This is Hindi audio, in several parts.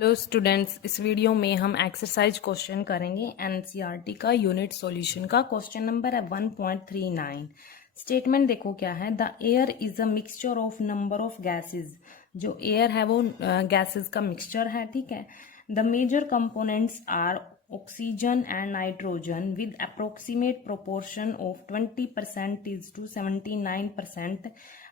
हेलो स्टूडेंट्स, इस वीडियो में हम एक्सरसाइज क्वेश्चन करेंगे एनसीईआरटी का यूनिट सॉल्यूशन का। क्वेश्चन नंबर है 1.39। स्टेटमेंट देखो क्या है। The air is a mixture of number of gases. जो एयर है वो गैसेस का मिक्सचर है, ठीक है। The major components are oxygen and nitrogen with approximate proportion of 20% is to 79%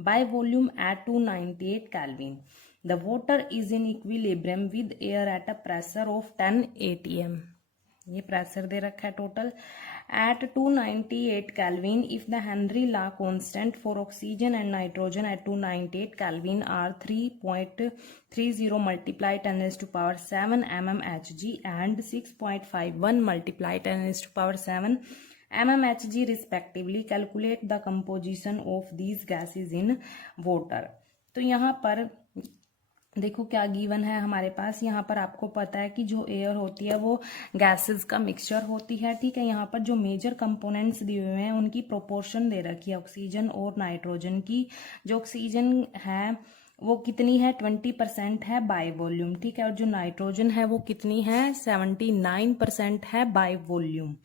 by volume at 298 Kelvin. The water is in equilibrium with air at a pressure of 10 atm. ये प्रेशर दे रखा है total at 298 Kelvin. If the Henry law constant for oxygen and nitrogen at 298 Kelvin are 3.30 multiplied 10 raised to power 7 mmHg and 6.51 multiplied 10 raised to power 7 mmHg respectively, calculate the composition of these gases in water. तो यहाँ पर देखो क्या गिवन है हमारे पास। यहाँ पर आपको पता है कि जो एयर होती है वो गैसेस का मिक्सचर होती है, ठीक है। यहाँ पर जो मेजर कंपोनेंट्स दिए हुए हैं उनकी प्रोपोर्शन दे रखी है ऑक्सीजन और नाइट्रोजन की। जो ऑक्सीजन है वो कितनी है 20% है बाय वॉल्यूम, ठीक है। और जो नाइट्रोजन है वो कितनी है 79% है बाय वॉल्यूम,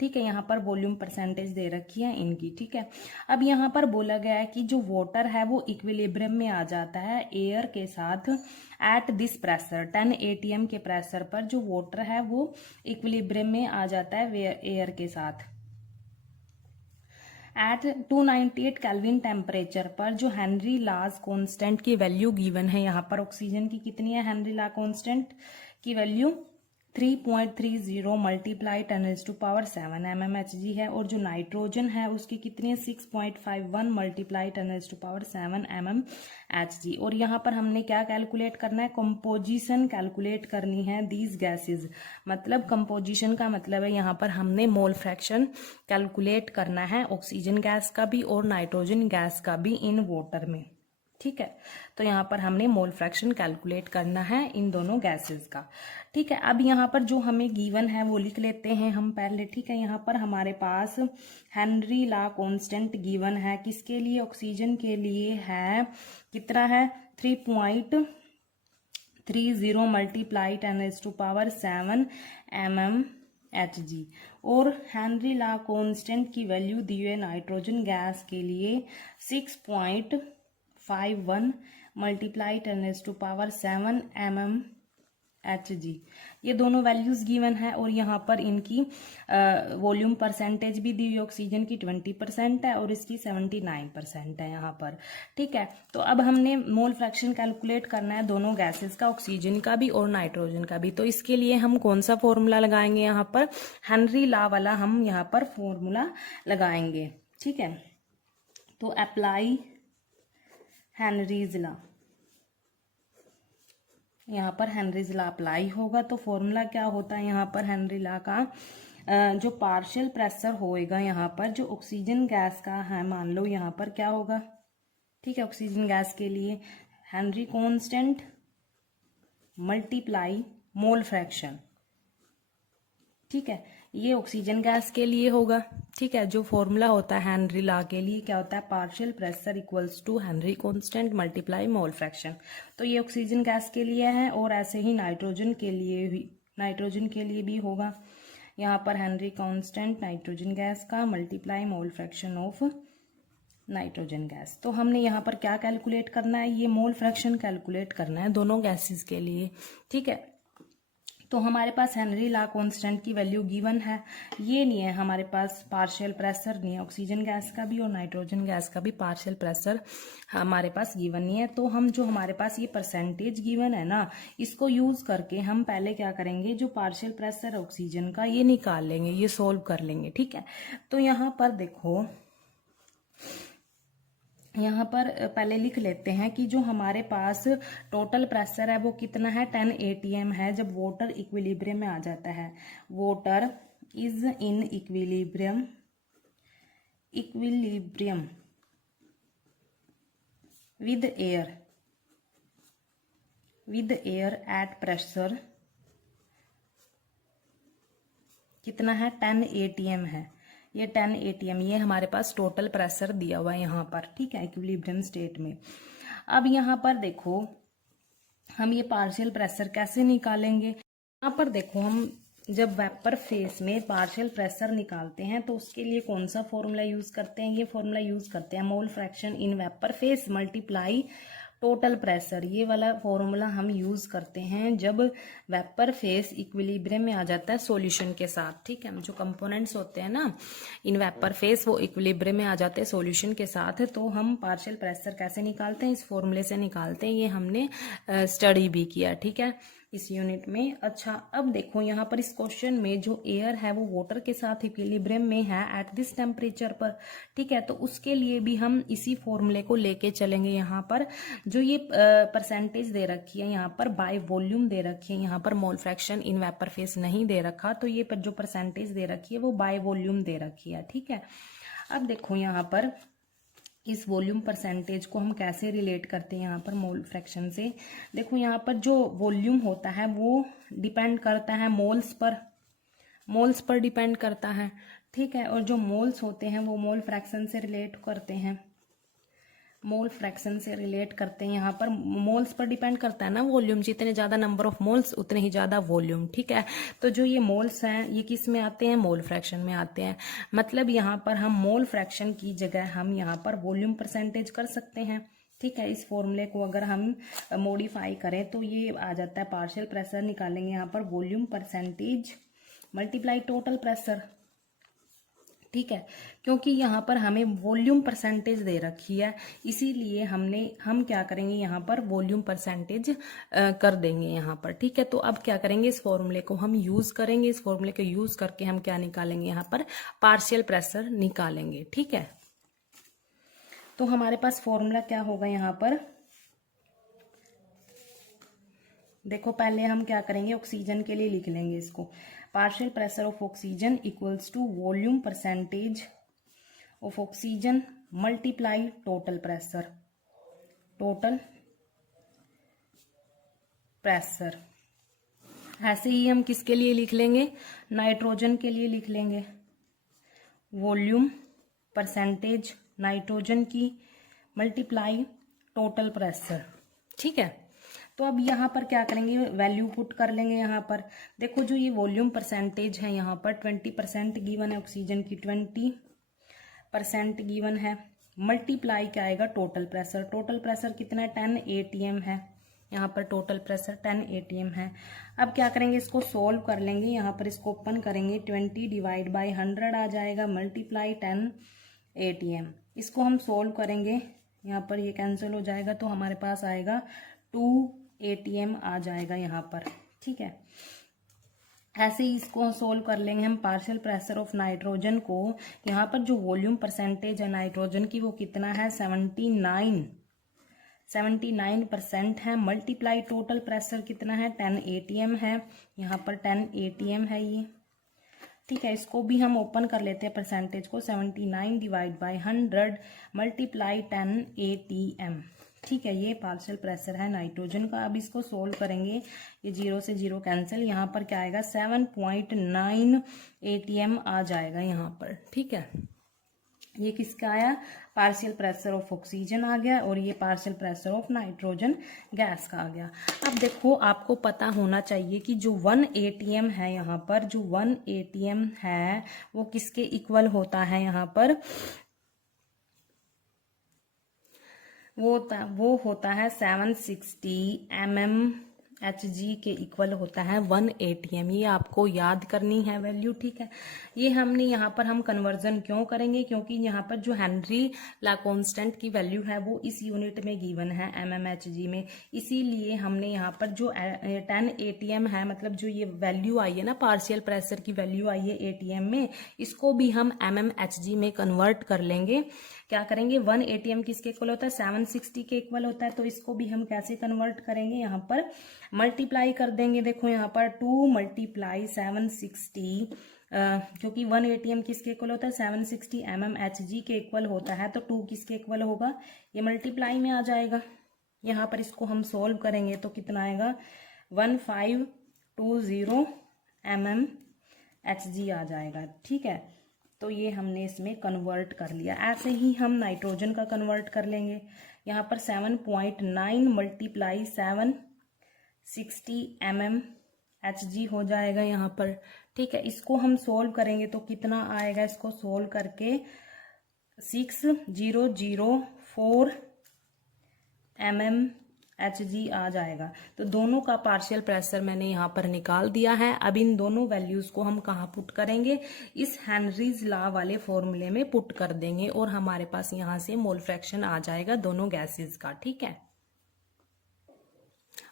ठीक है। यहाँ पर वॉल्यूम परसेंटेज दे रखी है इनकी, ठीक है। अब यहाँ पर बोला गया है कि जो वाटर है वो इक्विलिब्रियम में आ जाता है एयर के साथ एट दिस प्रेशर 10 atm के प्रेशर पर। जो वाटर है वो इक्विलिब्रियम में आ जाता है एयर के साथ एट 298 केल्विन टेम्परेचर पर। जो हेनरी लाज कांस्टेंट की वैल्यू गिवन है यहाँ पर, ऑक्सीजन की कितनी है हेनरी ला कांस्टेंट की value 3.30 multiply 10 raised to power 7 mmHg है। और जो नाइट्रोजन है उसकी कितनी है 6.51 multiply 10 raised to power 7 mmHg। और यहाँ पर हमने क्या कैलकुलेट करना है, कंपोजिशन कैलकुलेट करनी है दीज गैसेस। मतलब कंपोजिशन का मतलब है यहाँ पर हमने मोल फ्रैक्शन कैलकुलेट करना है ऑक्सीजन गैस का भी और नाइट्रोजन गैस का भी इन वाटर में, ठीक है। तो यहाँ पर हमने मोल फ्रैक्शन कैलकुलेट करना है इन दोनों गैसेस का, ठीक है। अब यहाँ पर जो हमें गिवन है वो लिख लेते हैं हम पहले, ठीक है। यहाँ पर हमारे पास हेनरी ला कांस्टेंट गिवन है किसके लिए, ऑक्सीजन के लिए है कितना है 3.30 multiply 10 raised to power 7 mmHg। और हेनरी ला कांस्टेंट की वैल्यू दी है नाइट्रोजन गैस के लिए 6.51 multiply 10 raised to power 7 mmHg। ये दोनों वैल्यूज गिवन है। और यहाँ पर इनकी वॉल्यूम परसेंटेज भी दी हुई, ऑक्सीजन की 20% है और इसकी 79% है यहाँ पर, ठीक है। तो अब हमने मोल फ्रैक्शन कैलकुलेट करना है दोनों गैसेस का, ऑक्सीजन का भी और नाइट्रोजन का भी। तो इसके लिए हम कौन सा फॉर्मूला लगाएंगे, यहाँ पर हेनरी लॉ वाला हम यहाँ पर फॉर्मूला लगाएंगे, ठीक है। तो अप्लाई हेनरीज लॉ, यहाँ पर हेनरीज लॉ अप्लाई होगा। तो फॉर्मूला क्या होता है यहाँ पर हेनरी लॉ का, जो पार्शियल प्रेशर होएगा यहाँ पर जो ऑक्सीजन गैस का है, मान लो यहाँ पर क्या होगा, ठीक है। ऑक्सीजन गैस के लिए Henry constant multiply mole fraction, ठीक है। ये ऑक्सीजन गैस के लिए होगा, ठीक है। जो फॉर्मूला होता है हेनरी लॉ के लिए क्या होता है, partial pressure equals to Henry constant multiply mole fraction. तो ये ऑक्सीजन गैस के लिए है और ऐसे ही नाइट्रोजन के लिए भी होगा। यहाँ पर हेनरी कांस्टेंट नाइट्रोजन गैस का multiply mole fraction of nitrogen gas. तो हमने यहाँ पर क्या कैलकुलेट करना है, ये मोल फ्रैक्शन कैलकुलेट करना है दोनों गैसेस के लिए, ठीक है। तो हमारे पास हेनरी लॉ कांस्टेंट की वैल्यू गिवन है, ये नहीं है हमारे पास पार्शियल प्रेशर नहीं है, ऑक्सीजन गैस का भी और नाइट्रोजन गैस का भी पार्शियल प्रेशर हमारे पास गिवन नहीं है। तो हम जो हमारे पास ये परसेंटेज गिवन है ना, इसको यूज करके हम पहले क्या करेंगे, जो पार्शियल प्रेशर ऑक्सीजन का ये निकाल लेंगे, ये सोल्व कर लेंगे, ठीक है। तो यहाँ पर देखो, यहाँ पर पहले लिख लेते हैं कि जो हमारे पास टोटल प्रेशर है वो कितना है 10 atm है जब वाटर इक्विलिब्रियम में आ जाता है। Water is in equilibrium with air at pressure कितना है 10 atm है। ये 10 atm ये हमारे पास टोटल प्रेशर दिया हुआ है यहाँ पर, ठीक है, इक्विलिब्रियम स्टेट में। अब यहाँ पर देखो हम ये पार्शियल प्रेशर कैसे निकालेंगे। यहाँ पर देखो, हम जब वेपर फेस में पार्शियल प्रेशर निकालते हैं तो उसके लिए कौन सा फॉर्मूला यूज करते हैं, ये फॉर्मूला यूज करते हैं mole fraction in vapour face multiply total pressure. ये वाला फॉर्मूला हम यूज करते हैं जब वेपर फेस इक्विलिब्रियम में आ जाता है सॉल्यूशन के साथ। ठीक है, जो कंपोनेंट्स होते हैं ना इन वेपर फेस वो इक्विलिब्रियम में आ जाते हैं सॉल्यूशन के साथ। तो हम पार्शियल प्रेशर कैसे निकालते हैं, इस फॉर्मूले से निकालते हैं। ये हमने स्टडी भी किया, ठीक है, इस यूनिट में। अच्छा, अब देखो यहाँ पर इस क्वेश्चन में जो एयर है वो वाटर के साथ इक्विलिब्रियम में है एट दिस टेम्परेचर पर। ठीक है, तो उसके लिए भी हम इसी फॉर्मूले को लेके चलेंगे। यहाँ पर जो ये परसेंटेज दे रखी है, यहाँ पर बाय वॉल्यूम दे रखी है, यहाँ पर mole fraction in vapour face नहीं दे रखा, तो ये जो परसेंटेज दे रखी है वो बाय वॉल्यूम दे रखी है। ठीक है, अब देखो यहाँ पर इस वॉल्यूम परसेंटेज को हम कैसे रिलेट करते हैं यहाँ पर मोल फ्रैक्शन से। देखो यहाँ पर जो वॉल्यूम होता है वो डिपेंड करता है मोल्स पर डिपेंड करता है। ठीक है, और जो मोल्स होते हैं वो मोल फ्रैक्शन से रिलेट करते हैं, मोल फ्रैक्शन से रिलेट करते हैं। यहाँ पर मोल्स पर डिपेंड करता है ना वॉल्यूम, जितने ज़्यादा नंबर ऑफ मोल्स उतने ही ज़्यादा वॉल्यूम। ठीक है, तो जो ये मोल्स हैं ये किस में आते हैं, मोल फ्रैक्शन में आते हैं। मतलब यहाँ पर हम मोल फ्रैक्शन की जगह हम यहाँ पर वॉल्यूम परसेंटेज कर सकते हैं। ठीक है, इस फॉर्मूले को अगर हम मॉडिफाई करें तो ये आ जाता है, पार्शियल प्रेशर निकालेंगे यहाँ पर volume percentage multiply total pressure. ठीक है, क्योंकि यहाँ पर हमें वॉल्यूम परसेंटेज दे रखी है, इसीलिए हम क्या करेंगे यहाँ पर वॉल्यूम परसेंटेज कर देंगे यहाँ पर। ठीक है, तो अब क्या करेंगे, इस फॉर्मूले को हम यूज करेंगे। इस फॉर्मूले को यूज करके हम क्या निकालेंगे, यहाँ पर पार्शियल प्रेशर निकालेंगे। ठीक है, तो हमारे पास फॉर्मूला क्या होगा यहाँ पर, देखो पहले हम क्या करेंगे, ऑक्सीजन के लिए लिख लेंगे इसको। Partial pressure of oxygen equals to volume percentage of oxygen multiply total pressure. ऐसे ही हम किसके लिए लिख लेंगे, नाइट्रोजन के लिए लिख लेंगे, वॉल्यूम परसेंटेज नाइट्रोजन की मल्टीप्लाई टोटल प्रेशर। ठीक है, तो अब यहाँ पर क्या करेंगे, वैल्यू पुट कर लेंगे। यहाँ पर देखो जो ये वॉल्यूम परसेंटेज है यहाँ पर 20% गिवन है, ऑक्सीजन की 20% गिवन है, मल्टीप्लाई क्या आएगा, टोटल प्रेशर कितना है, 10 atm है। यहाँ पर टोटल प्रेशर 10 atm है। अब क्या करेंगे, इसको सोल्व कर लेंगे। यहाँ पर इसको ओपन करेंगे, 20 डिवाइड बाई 100 आ जाएगा, मल्टीप्लाई 10 atm। इसको हम सोल्व करेंगे, यहाँ पर ये कैंसिल हो जाएगा, तो हमारे पास आएगा 2 atm आ जाएगा यहाँ पर। ठीक है, ऐसे ही इसको सोल्व कर लेंगे हम पार्शियल प्रेशर ऑफ नाइट्रोजन को। यहाँ पर जो वॉल्यूम परसेंटेज है नाइट्रोजन की वो कितना है, 79% है, मल्टीप्लाई टोटल प्रेशर कितना है, 10 atm है। यहाँ पर 10 atm है ये। ठीक है, इसको भी हम ओपन कर लेते हैं परसेंटेज को, 79 डिवाइड बाई 100 मल्टीप्लाई 10 atm। ठीक है, ये पार्शियल प्रेशर है नाइट्रोजन का। अब इसको सोल्व करेंगे, ये 0 से 0 कैंसिल, यहाँ पर क्या आएगा, 7.9 atm आ जाएगा यहाँ पर। ठीक है, ये किसका आया, पार्शियल प्रेशर ऑफ ऑक्सीजन आ गया, और ये partial pressure of nitrogen gas का आ गया। अब देखो, आपको पता होना चाहिए कि जो 1 atm है यहाँ पर, जो 1 atm है वो किसके इक्वल होता है, यहाँ पर वो होता है 760 mmHg के इक्वल होता है 1 atm। ये आपको याद करनी है वैल्यू। ठीक है, ये हमने यहाँ पर हम कन्वर्जन क्यों करेंगे, क्योंकि यहाँ पर जो हेनरी ला कांस्टेंट की वैल्यू है वो इस यूनिट में गिवन है mmHg में, इसीलिए हमने यहाँ पर जो 10 atm है, मतलब जो ये वैल्यू आई है ना, पार्शियल प्रेशर की वैल्यू आई है atm में, इसको भी हम mmHg में कन्वर्ट कर लेंगे। क्या करेंगे, 1 atm किसके इक्वल होता है, 760 के इक्वल होता है, तो इसको भी हम कैसे कन्वर्ट करेंगे, यहाँ पर मल्टीप्लाई कर देंगे। देखो यहाँ पर 2 मल्टीप्लाई 760, क्योंकि 1 atm किसके इक्वल होता है, 760 mmHg के इक्वल होता है, तो 2 किसके इक्वल होगा, ये मल्टीप्लाई में आ जाएगा। यहाँ पर इसको हम सोल्व करेंगे तो कितना आएगा, 1520 mmHg आ जाएगा। ठीक है, तो ये हमने इसमें कन्वर्ट कर लिया। ऐसे ही हम नाइट्रोजन का कन्वर्ट कर लेंगे। यहाँ पर 7.9 मल्टीप्लाई 7 60 mmHg हो जाएगा यहाँ पर। ठीक है, इसको हम सोल्व करेंगे तो कितना आएगा, इसको सोल्व करके 6004 mmHg आ जाएगा। तो दोनों का पार्शियल प्रेशर मैंने यहाँ पर निकाल दिया है। अब इन दोनों वैल्यूज को हम कहाँ पुट करेंगे, इस हेनरीज लॉ वाले फॉर्मूले में पुट कर देंगे और हमारे पास यहाँ से मोल फ्रैक्शन आ जाएगा दोनों गैसेस का। ठीक है,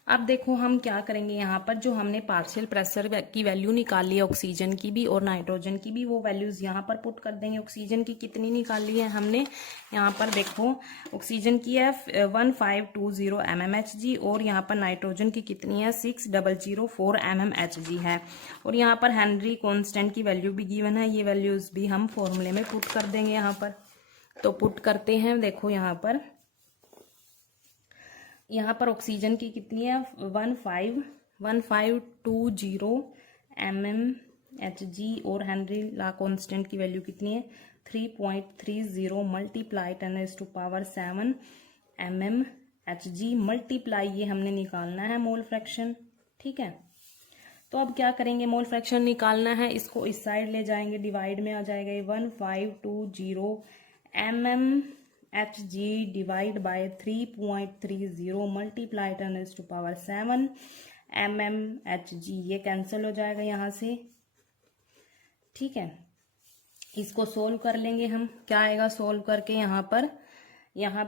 अब देखो हम क्या करेंगे, यहाँ पर जो हमने पार्शियल प्रेशर की वैल्यू निकाली है ऑक्सीजन की भी और नाइट्रोजन की भी, वो वैल्यूज यहाँ पर पुट कर देंगे। ऑक्सीजन की कितनी निकाली है हमने, यहाँ पर देखो ऑक्सीजन की है 1520 mmHg और यहाँ पर नाइट्रोजन की कितनी है 6004 mmHg है। और यहाँ पर हेनरी कांस्टेंट की वैल्यू भी गिवन है, ये वैल्यूज भी हम फॉर्मूले में पुट कर देंगे यहाँ पर। तो पुट करते हैं, देखो यहाँ पर ऑक्सीजन की कितनी है 1520 mmHg और हेनरी लॉ कांस्टेंट की वैल्यू कितनी है 3.30 मल्टीप्लाई 10⁻⁷ mmHg मल्टीप्लाई ये हमने निकालना है मोल फ्रैक्शन। ठीक है, तो अब क्या करेंगे, मोल फ्रैक्शन निकालना है, इसको इस साइड ले जाएंगे, डिवाइड में आ जाएगा 1520 mmHg divide bye 3.30 multiply 10⁻⁷ mmHg, ये कैंसिल हो जाएगा यहाँ से। ठीक है, इसको सोल्व कर लेंगे हम, क्या आएगा सोल्व करके, यहाँ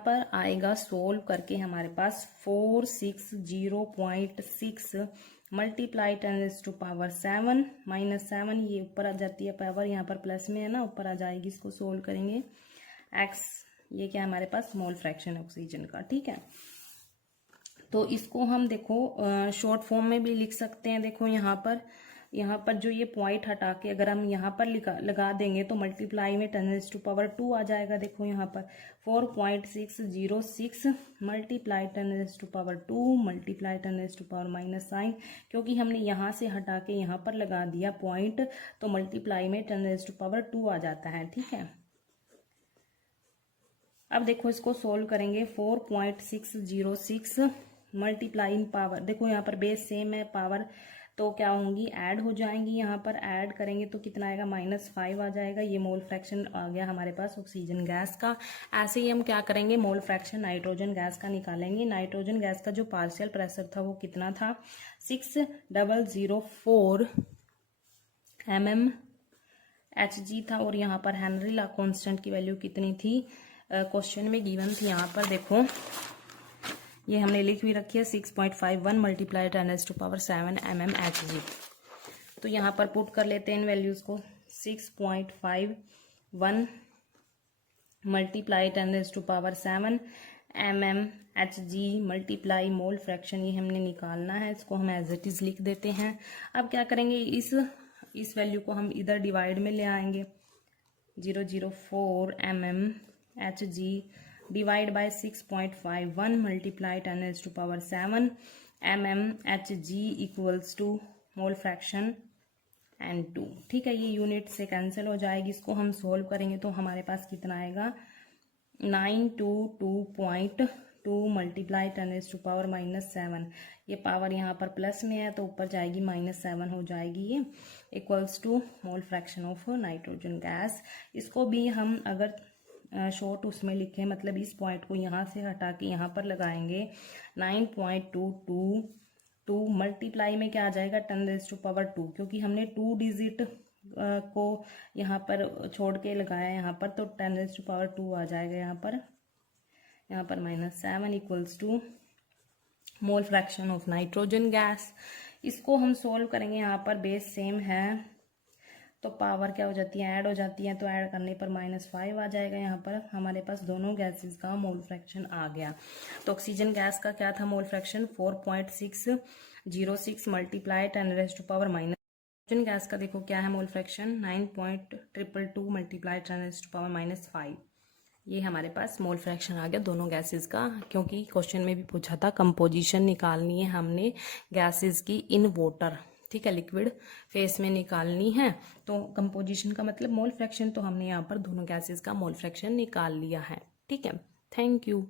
पर आएगा सोल्व करके हमारे पास 460.6 मल्टीप्लाई 10⁻⁷ -7, ये ऊपर आ जाती है पावर, यहाँ पर प्लस में है ना, ऊपर आ जाएगी, इसको सोल्व करेंगे x, ये क्या हमारे पास मोल फ्रैक्शन ऑक्सीजन का। ठीक है, तो इसको हम देखो शॉर्ट फॉर्म में भी लिख सकते हैं। देखो यहाँ पर जो ये पॉइंट हटा के अगर हम यहाँ पर लगा देंगे तो मल्टीप्लाई में 10⁻² आ जाएगा। देखो यहाँ पर 4.606 मल्टीप्लाई 10⁻² मल्टीप्लाई 10⁻⁻9, क्योंकि हमने यहाँ से हटा के यहाँ पर लगा दिया पॉइंट, तो मल्टीप्लाई में 10⁻² आ जाता है। ठीक है, अब देखो इसको सोल्व करेंगे 4.606 मल्टीप्लाइंग पावर, देखो यहाँ पर बेस सेम है, पावर तो क्या होंगी ऐड हो जाएंगी, यहाँ पर ऐड करेंगे तो कितना आएगा -5 आ जाएगा। ये मोल फ्रैक्शन आ गया हमारे पास ऑक्सीजन गैस का। ऐसे ही हम क्या करेंगे, मोल फ्रैक्शन नाइट्रोजन गैस का निकालेंगे। नाइट्रोजन गैस का जो पार्शियल प्रेशर था वो कितना था 6004 mmHg था और यहाँ पर हेनरी लॉ कांस्टेंट की वैल्यू कितनी थी, क्वेश्चन में गिवन थी। यहाँ पर देखो ये हमने लिख भी रखी है 6.51 मल्टीप्लाई 10⁻⁷ mmHg। तो यहाँ पर पुट कर लेते हैं इन वैल्यूज को, 6.51 multiply 10⁻⁷ mmHg multiply mole fraction, ये हमने निकालना है, इसको हम एज इट इज लिख देते हैं। अब क्या करेंगे, इस वैल्यू को हम इधर डिवाइड में ले आएंगे, 004 mmHg divide by 6.51 multiply 10⁻⁷ mmHg equals to mole fraction N2। ठीक है, ये यूनिट से कैंसिल हो जाएगी, इसको हम सोल्व करेंगे तो हमारे पास कितना आएगा 922.2 मल्टीप्लाई 10⁻⁻7, ये पावर यहाँ पर प्लस में है तो ऊपर जाएगी -7 हो जाएगी, ये equals to mole fraction of nitrogen gas. इसको भी हम अगर शॉर्ट उसमें लिखें, मतलब इस पॉइंट को यहाँ से हटा के यहाँ पर लगाएंगे 9.222 मल्टीप्लाई में क्या आ जाएगा 10⁻², क्योंकि हमने 2 डिजिट को यहाँ पर छोड़ के लगाया यहाँ पर, तो 10⁻² आ जाएगा यहाँ पर -7 equals to mole fraction of nitrogen gas. इसको हम सोल्व करेंगे, यहाँ पर बेस सेम है तो पावर क्या हो जाती है ऐड हो जाती है, तो ऐड करने पर -5 आ जाएगा। यहाँ पर हमारे पास दोनों गैसेस का मोल फ्रैक्शन आ गया। तो ऑक्सीजन गैस का क्या था mole fraction 4.606 multiply 10⁻⁻। Nitrogen gas का देखो क्या है मोल फ्रैक्शन 9.222 मल्टीप्लाई 10⁻⁻5। ये हमारे पास मोल फ्रैक्शन आ गया दोनों गैसेस का, क्योंकि क्वेश्चन में भी पूछा था कंपोजिशन निकालनी है हमने गैसेस की इन वाटर। ठीक है, लिक्विड फेस में निकालनी है, तो कंपोजिशन का मतलब मोल फ्रैक्शन, तो हमने यहाँ पर दोनों गैसेस का मोल फ्रैक्शन निकाल लिया है। ठीक है, थैंक यू।